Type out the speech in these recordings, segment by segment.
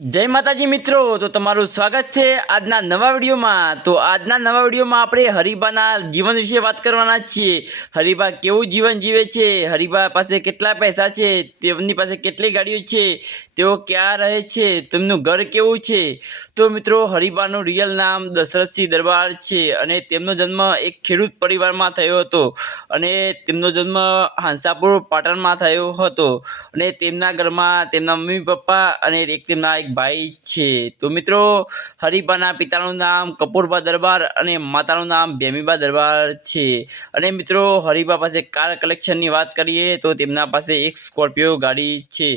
जय माताजी मित्रों। तो तमाરું સ્વાગત છે આજના નવા વિડીયોમાં। તો આજના નવા વિડીયોમાં આપણે હરીબાના જીવન વિશે વાત કરવાના છીએ। હરીબા કેવું જીવન જીવે છે, હરીબા પાસે કેટલા પૈસા છે, તેમની પાસે કેટલી ગાડીઓ છે, તેઓ ક્યાં રહે છે, તેમનું ઘર કેવું છે। તો મિત્રો, હરીબાનું રિયલ નામ દશરથસિંહ દરબાર છે અને તેમનો જન્મ એક ખેડૂત પરિવારમાં થયો હતો અને તેમનો જન્મ હાંસાપુર પાટણમાં થયો હતો અને તેમના ઘરમાં તેમના મમ્મી પપ્પા અને તેમના એક ભાઈ છે। તો મિત્રો, હરીબાના પિતાનું નામ કપૂરબા દરબાર અને માતાનું નામ બેમીબા દરબાર છે। અને મિત્રો, હરીબા પાસે કાર કલેક્શનની વાત કરીએ તો તેમના પાસે એક સ્કોર્પિયો ગાડી છે,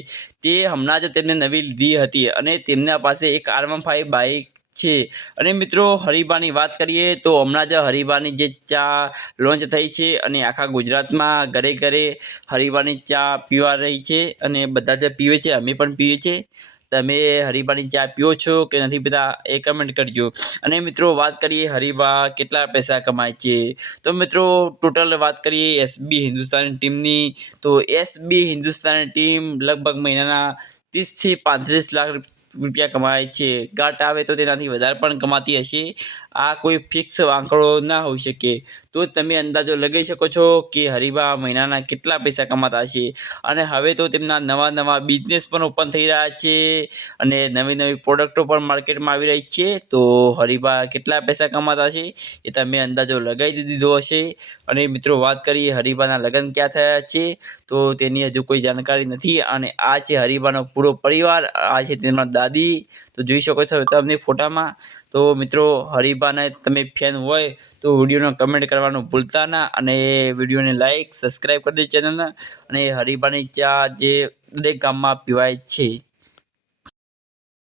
તે હમણાં જ તેમને નવી લીધી હતી અને તેમના પાસે એક R15 બાઇક છે। અને મિત્રો, હરીબાની વાત કરીએ તો હમણાં જ હરીબાની જે ચા લોન્ચ થઈ છે અને આખા ગુજરાતમાં ઘરે ઘરે હરીબાની ચા પીવા રહી છે અને બધા જ પીવે છે, અમે પણ પીએ છીએ। તમે હરીબાની ચા પીઓ છો કે નથી પીતા એ કમેન્ટ કરજો। અને મિત્રો, વાત કરીએ હરીબા કેટલા પૈસા કમાય છે, તો મિત્રો ટોટલ વાત કરીએ એસબી હિન્દુસ્તાની ટીમની, તો એસબી હિન્દુસ્તાની ટીમ લગભગ મહિનાના 30 થી 35 લાખ રૂપિયા કમાય છે। ઘાટ આવે તો તેનાથી વધારે પણ કમાતી હશે, આ કોઈ ફિક્સ આંકડો ના હોઈ શકે। તો તમે અંદાજો લગાવી શકો છો કે હરીબા મહિનાના કેટલા પૈસા કમાતા હશે। અને હવે તો તેમના નવા નવા બિઝનેસ પણ ઓપન થઈ રહ્યા છે અને નવી નવી પ્રોડક્ટો પણ માર્કેટમાં આવી રહી છે। તો હરીબા કેટલા પૈસા કમાતા હશે એ તમે અંદાજો લગાવી દીધો હશે। અને મિત્રો, વાત કરીએ હરીબાના લગ્ન ક્યાં થયા છે, તો તેની હજુ કોઈ જાણકારી નથી। અને આ છે હરીબાનો પૂરો પરિવાર, આ છે તેમના દાદી, તો જોઈ શકો છો તમને ફોટામાં। તો મિત્રો, હરીબાના તમે ફેન હોય તો વિડીયોનો કમેન્ટ કરવાનું ભૂલતા ના અને વિડીયોને લાઇક સબસ્ક્રાઈબ કરી દે ચેનલને। અને હરીબાની ચા જે દરેક ગામમાં પીવાય છે।